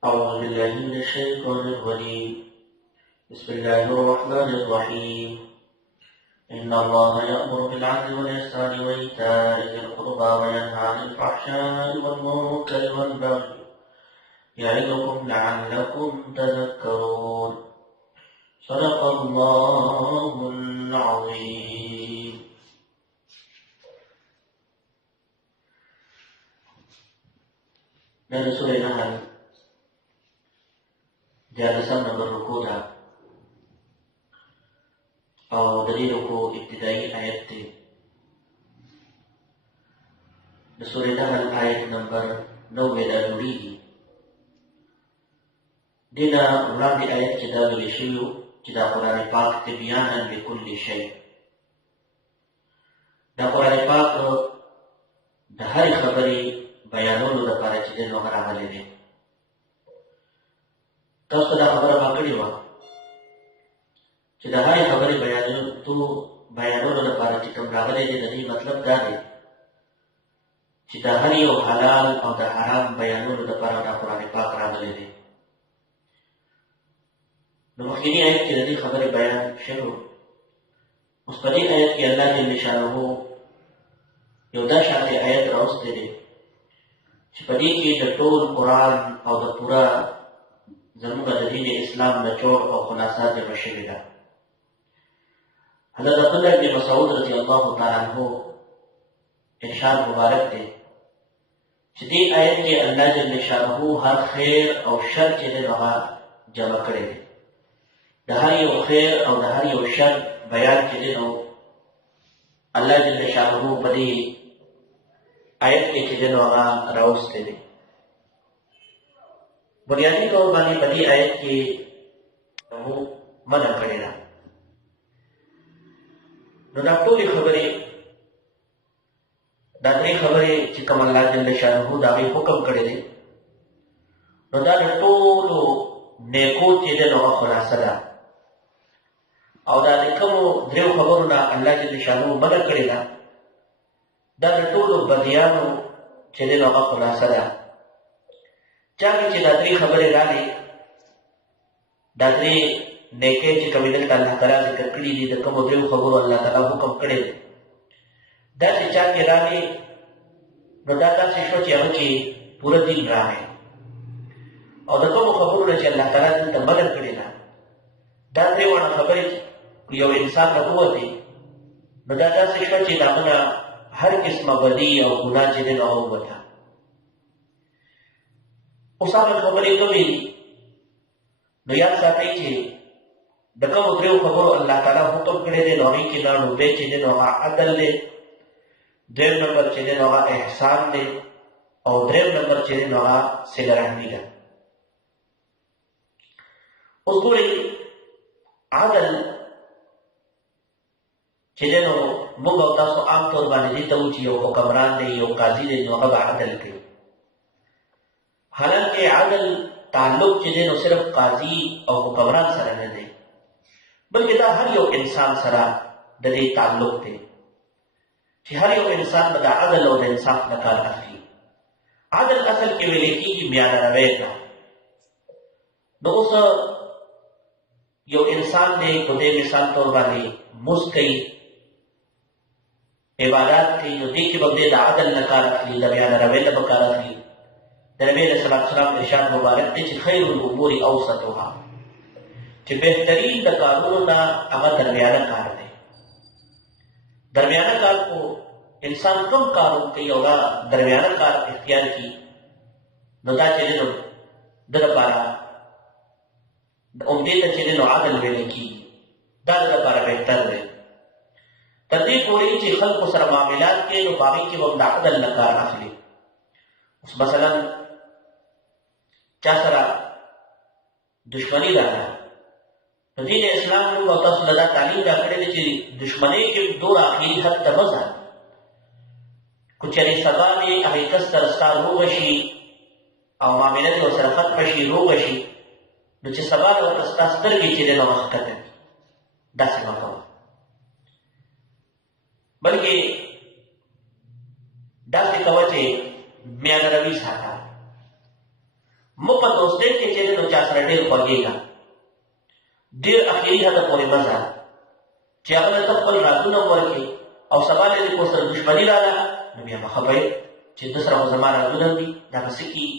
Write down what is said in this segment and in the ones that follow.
أعوذ بالله من الشيطان الرجيم. بسم الله الرحمن الرحيم. إن الله يأمر بالعدل والإحسان وإيتاء ذي القربى وينهى عن الفحشاء والمنكر والبغي يعظكم لعلكم تذكرون. صدق الله العظيم. Dan Surah Nahl di alasan nomor ruku dah. Dari ruku ibtidai ayat 3. Di Surah Nahl ayat nomor 9 dan 10. Dina ulang di ayat kita berisyu kita Quran Pak tibyanan bi kulli syai'. Da Quran Pak da hari khabari bayanulu da para chidin no karagale ne. Tasu da khabara pakadi wa. Chida hari khabari bayanulu da para chidin ragale ne dani matlab da ne. Chida hari o halal au da haram bayanulu da para da Quran Pak ragale ne. Ini ayat kita di khabar bayan syarul. Mustadi ayat ki Allah jalla shanuhu yoda syati ayat raus dede. Sepadi ki da tul Quran au da pura zamuga da din Islam da chor au khulasa de mashhida. Hazrat Abdullah ibn Mas'ud radhiyallahu ta'ala anhu irshad mubarak de. Jadi ayat ki Allah jalla shanuhu har khair au shar ke de raha jama kare. د هر یو خیر او د هر یو شر بیان کړي نو الله جل شانه په دې آیت کې چې نو هغه راوستي دي. بنیادی طور باندې په دې آیت کې نو منع کړی ده. نو دا ټولې خبرې دا درې خبرې چې کوم الله جل شانه دا حکم کړی دی نو دا ټولو نیکو چې نو خلاصه ده. او دا د کومو دریو خبرو نه الله جل شانه منع کړی ده دا د ټولو بدیانو چې د هغه خلاصه ده. چا چې دا درې خبرې راغلي دا درې نیکۍ چې کومې دلته الله تعالی ذکر کړي دي د کومو دریو خبرو الله تعالی حکم کړی دی دا چې چا کې راغلي نو دا داسې شو چې هغه کې پوره دین راغی. او د کومو خبرو نه چې الله تعالی دلته منع کړی ده دا درې واړه خبرې یو انسان ته ووتې نو دا داسې شوه چې د هغه نه هر قسمه بدي او ګناه چې دی نو هغه ووته. اوس هغه خبرې کومې دي نو یاد ساتئ چې د کومو دریو خبرو الله تعالی حکم کړی دی نو هغې کې لومړی چې دی نو هغه عدل دی، دویم نمبر چې دی نو هغه احسان دی، او دریم نمبر چې دی نو هغه صله رحمي ده. اوس ګورئ عدل چې دی نو موږ او تاسو عام طور باندې دې ته وایو چې یو حکمران دی یو قاضي دی نو هغه به عدل کوي. حالانکه عدل تعلق چې دی نو صرف قاضي او حکمران سره نه دی بلکې دا هر یو انسان سره د دې تعلق دی چې هر یو انسان به د عدل او د انصاف نه کار اخلي. عدل اصل کې ویل کېږي میانه روی ته. نو اوس یو انسان دی په دې مثال طور باندې مزد کوي عبادات کوي نو دې کې به د عدل نه کار اخلي د میانه روی نه به کار اخلي. د نبي علیه الصلاة والسلام ارشاد مبارک دی چې خیر الامور اوسطها چې بهترین د کارونو نه هغه درمیانه کار دی. درمیانه کار کو انسان کم کار کوي او دا درمیانه کار اختیار کړي نو دا چې نو د لپاره امدې ته چې نو عدل ویل کېږي دا د لپاره بهتر دی. تر دې پورې چې خلکو سره معاملات کوي نو په هغې کې به هم د عدل نه کار اخلي. اوس مثلا چا سره دشمني راغله نو دین اسلام موږ او تاسو له دا تعلیم راکړی دی چې دشمنۍ کې دومره اخري حد ته مه ځه. که چېرې سبا دې هغې کس سره ستا روغه شي او معامله دې ورسره ختمه شي روغه شي نو چې سبا به ورته ستا سترګې چې دی نو هغه ښکته کړي داسې مه کوه بلکې داسې کوه چې میانه روي ساته. مو په دوستۍ کې چې نو چا سره ډېر خوږېږه، ډېر اخري حده پورې مزه چې هغه ته خپل رازونه ورکړي او سبا له دې کو سره دښمني راغله نو بیا مخه به چې د سره خو زما رازونه دي دا به څه کېږي.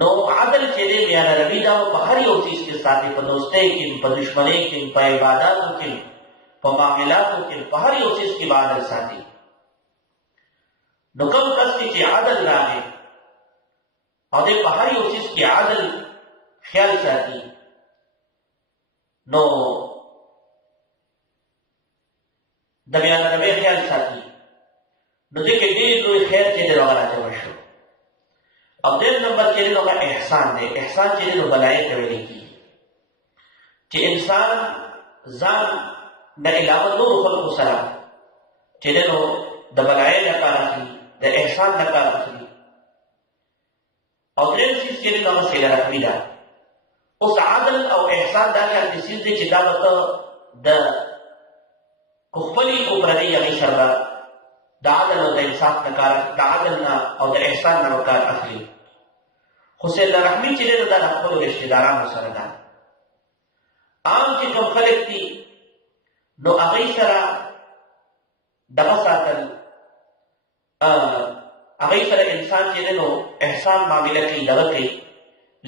نو عدل چې دی میانه روي دا په هر یو څیز کې ساتي، په دوستۍ کې، په دښمنۍ کې، په عباداتو کې، په معاملاتو کې، په هر یو څیز کې به عدل ساتي. نو کوم کس کې چې عدل راغی او دی په هر یو څیز کې عدل خیال ساتي نو د میانه روي خیال ساتي نو دې کې ډېر لوی خیر چې دی راغلی راجمع شو. او دیم نمبر چې دی نو هغه احسان دی. احسان چې دی نو بلایې ته ویل کېږي چې انسان ځان نه علاوه نورو خلکو سره چې دی نو د بلایې نه کار اخلي، د احسان نه کار اخلي. او دریم څیز چې دی نو هغه صله رحمي ده. اوس عدل او احسان دا شانتې څیز دی چې دا به ته د کو خپلې کو پردۍ هغې سره د عدل او د انصاف نه کار د عدل نه او د احسان نه به کار اخلي. خو صله رحمي چې دی نو دا د خپلو رشتهدارانو سره ده. عام چې کوم خلک دي نو هغوی سره دغه ساتل هغوی سره انسان چې دی نو احسان معامله کوي دغه کوي،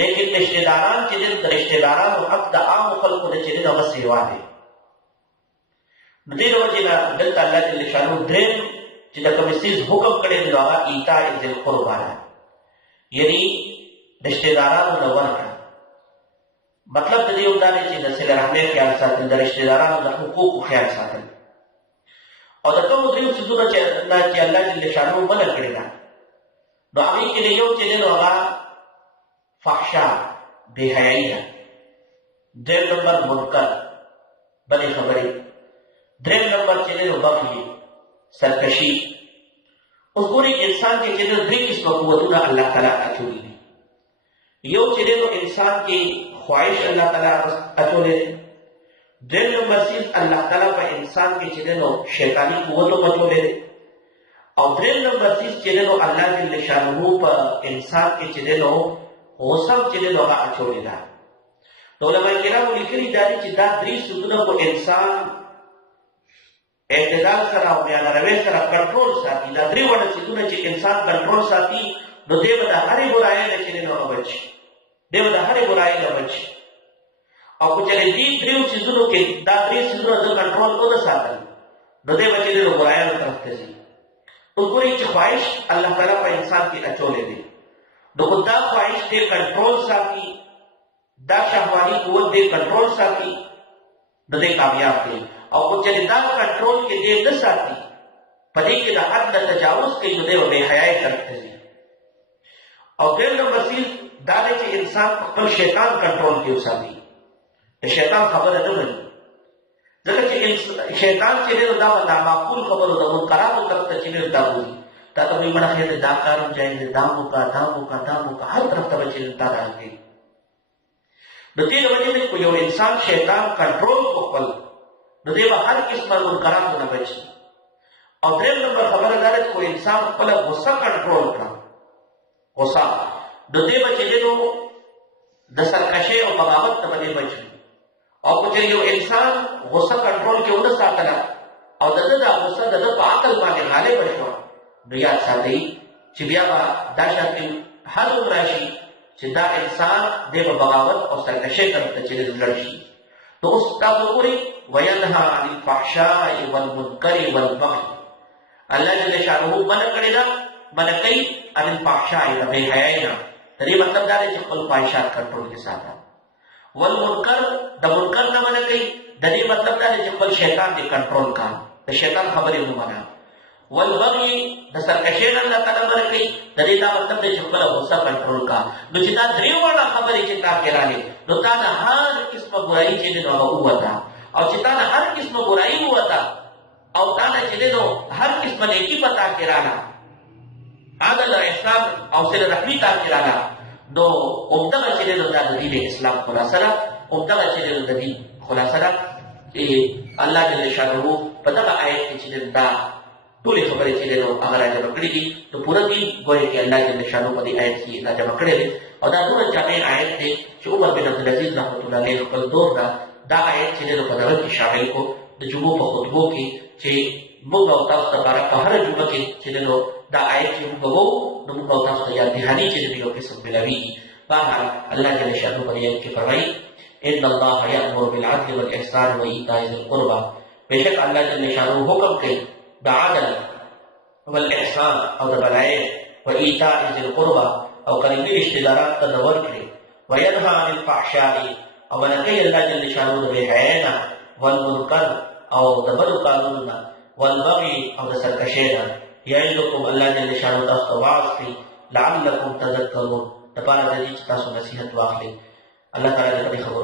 لیکن رشتهداران چې دی د رشتهدارانو حق د عامو خلکو نه چې دی نو هغه سیوا دی. نو دې د وجې نه دلته الله جل شانو درېیم چې د کوم څیز حکم کړی دی نو هغه ایتاء ذی القربی ده، یعنی رشتهدارانو نه ورکړه. مطلب د دې یو دا دی چې د صله رحمۍ خیال ساتل، د رشتهدارانو د حقوقو خیال ساتل. او د کومو درېیو څیزونو چې الله جل شانو منع کړې ده نو هغې کې د یو چې دی نو هغه فحشا بې حیایي ده. درېیم نمبر منکر بدې خبرې. درېیم نمبر چې دی نو بغي سرکشي. اوس ګورئ انسان کې چې دی درې قسمه قوتونه الله تعالی اچولي دي. یو چې دی نو انسان کې خواهش الله تعالی اچولی دی. درېیم نمبر چیز الله تعالی په انسان کې چې دی نو شیطاني قوت هم اچولی دی. او درېیم نمبر چیز چې دی نو الله جل شانه په انسان کې چې دی نو غصه چې دی نو هغه اچولې ده. نو علماء کرامو لیکلي دا دي چې دا درې څیزونه په انسان اعتدال سره او میانه روۍ سره کنټرول ساتي. دا درې واړه څیزونه چې انسان کنټرول ساتي نو دی به د هرې برایۍ نه چې دی نو هغه بچ شي، دی به د هرې برایۍ نه بچ شي. او که چېرې دې درېو څیزونو کې دا درې څیزونه د کنټرول ونه ساتل نو دی به چې دی نو برایانو طرف ته ځي. اوس ګورئ چې خواهش الله تعالی په انسان کې اچولی دی نو خو دا خواهش دې کنټرول ساتي، دا شهواني قوت دې کنټرول ساتي نو دې کامیاب دی. او که چېرې دا کنټرول کې دې نه ساتي په دې کې د حد نه تجاوز کوي نو دی به بې حیایۍ طرف ته ځي. او درېیم نمبر چیز دا دی چې انسان خپل شیطان کنټرول کې وساتي، د شیطان خبره نه مني. ځکه چې شیطان چې دی نو دا به نامعقول خبرو د منکراتو طرف ته چې دی دا بولي، دا ته وایي مړه خیر دی دا کار هم جایز دی، دا مو کا دا مو کا دا مو کا، هر طرف ته به چې دا راځي. د دې له وجې نه که یو انسان شیطان کنټرول کو خپل نو دی به هر قسمه منکراتو نه بچي. او درېیم نمبر خبره دا ده چې کوئی انسان خپله غصه کنټرول کړه، غصه نو دی به چې دی نو د سرکشۍ او بغاوت نه به دی بچ وي. او که چېرې یو انسان غصه کنټرول کې ونه ساتله او د ده دا غصه د ده په عقل باندې غالبه شوه نو یاد ساتئ چې بیا به دا شانتې هر څوک راشي چې دا انسان دی به بغاوت او سرکشۍ طرف ته چې دی لړ شي. نو اوس تاسو وګورئ وینهی عن الفحشاء والمنکر والبغي. الله جل شانه منع کړې ده، منع کوي عن الفحشاء د بې حیایۍ نه. د دې مطلب دا دی چې خپل خواهشات کنټرول کې ساته. والمنکر د منکر نه منع کوي، د دې مطلب دا دی چې خپل شیطان دې کنټرول کا، د شیطان خبرې ومنه. والبغي د سرکشۍ نه الله تعالی منع کوي، د دې دا مطلب دی چې خپله غصه کنټرول کا. نو چې دا درې واړه خبرې چې تا کې راغلې نو تا نه هر قسمه برایي چې دی نو هغه ووته. او چې تا نه هر قسمه برایي ووته او تا نه چې دی نو هر قسمه نیکي په تا کې راغله، عدل او احسان او صله رحمي تا کې راغله، نو همدغه چې دی نو دا د دین اسلام خلاصه ده. همدغه چې دی نو د دین خلاصه ده چې الله جل شانه په دغه آیت کې چې دی دا ټولې خبرې چې دی نو هغه راجمع کړي دي. نو پوره دي ګویا کې الله جل شانو په دې آیت کې راجمع کړی دی. او دا دومره جامع آیت دی چې عمر بن عبدالعزیز رحمت الله علیه خپل دور نه دا آیت چې دی نو په دغه کې شامل کو د جمعو په خطبو کې چې موږ او تاسو لپاره په هره جمعه کې چې دی نو دا آیت چې موږ وو نو موږ او تاسو ته یاد دهاني چې دی یو قسم ملاویږي. بهرحال الله جل شانو په دې آیت کې فرمایي ان الله یأمر بالعدل والإحسان وإیتاء ذی القربى، بېشک الله جل شانو حکم کوي د عدل والإحسان او د بلایۍ وإیتاء ذی القربى او قریبي رشتہ داران ته د ورکړې وینهى عن الفحشاء او منع کوي الله جل شانو د بېحیایۍ نه والمنکر او د بدو کارونو نه والبغي او د سرکشۍ نه یعظکم الله جل شانو تاسو ته وعظ کوي لعلکم تذکرون دپاره د دې چې تاسو نصیحت واخلئ. الله تعالی دې په دې خبرو